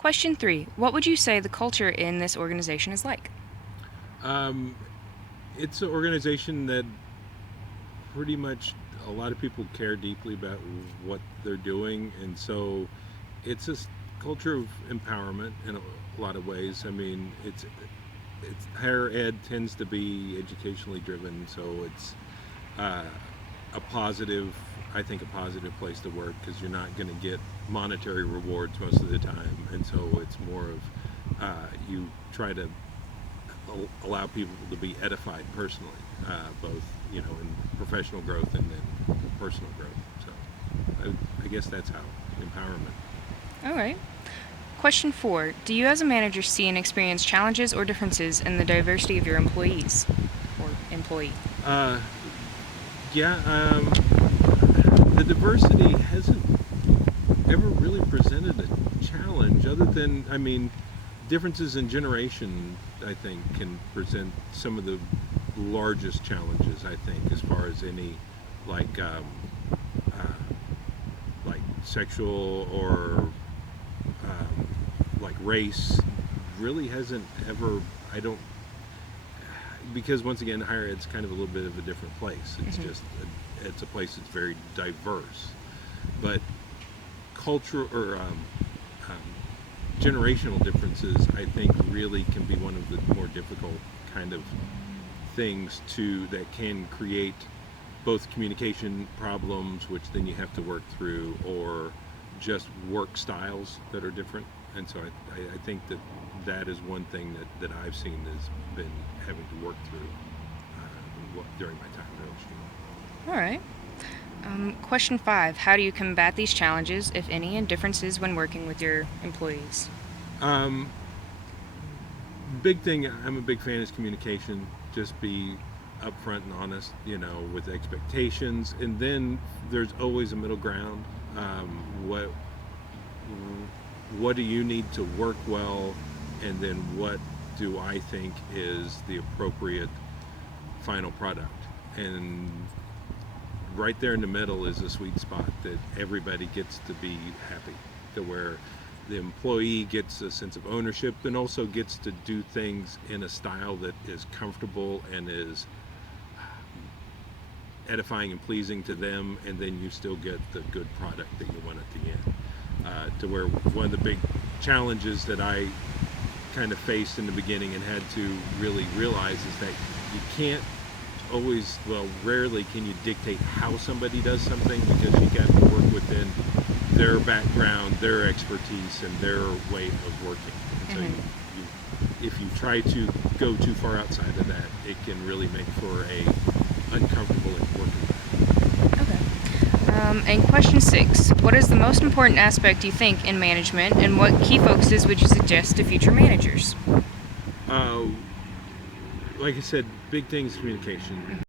Question 3. What would you say the culture in this organization is like? Um, it's an organization that pretty much a lot of people care deeply about what they're doing, and so it's a culture of empowerment in a lot of ways. I mean, it's higher ed tends to be educationally driven, so it's uh, a positive, I think, a positive place to work because you're not going to get monetary rewards most of the time, and so it's more of you try to allow people to be edified personally, both in professional growth and then personal growth. So I guess that's how empowerment. All right. Question 4. Do you as a manager see and experience challenges or differences in the diversity of your employees or employee? Uh, yeah, the diversity hasn't ever really presented a challenge other than, I mean, differences in generation, I think, can present some of the largest challenges, I think, as far as any like like sexual or like race really hasn't ever, I don't, because once again higher ed's kind of a little bit of a different place. It's just it's a place that's very diverse, but cultural or generational differences, I think, really can be one of the more difficult kind of things to that can create both communication problems, which then you have to work through, or just work styles that are different. And so I think that that is one thing that I've seen has been having to work through during my time at All right. Question 5. How do you combat these challenges, if any, and differences when working with your employees? LSU. Big thing I'm a big fan is communication. Just be upfront and honest, with expectations, and then there's always a middle ground. What do you need to work well, and then what do I think is the appropriate final product? And right there in the middle is a sweet spot that everybody gets to be happy, to where the employee gets a sense of ownership and also gets to do things in a style that is comfortable and is edifying and pleasing to them, and then you still get the good product that you want at the end. To where one of the big challenges that I kind of faced in the beginning and had to really realize is that you can't always, well, rarely can you dictate how somebody does something, because you got to work within their background, their expertise, and their way of working. And so if you try to go too far outside of that, it can really make for a uncomfortable work environment. Okay. And question 6. What is the most important aspect you think in management, and what key focuses would you suggest to future managers? Like I said, big thing is communication.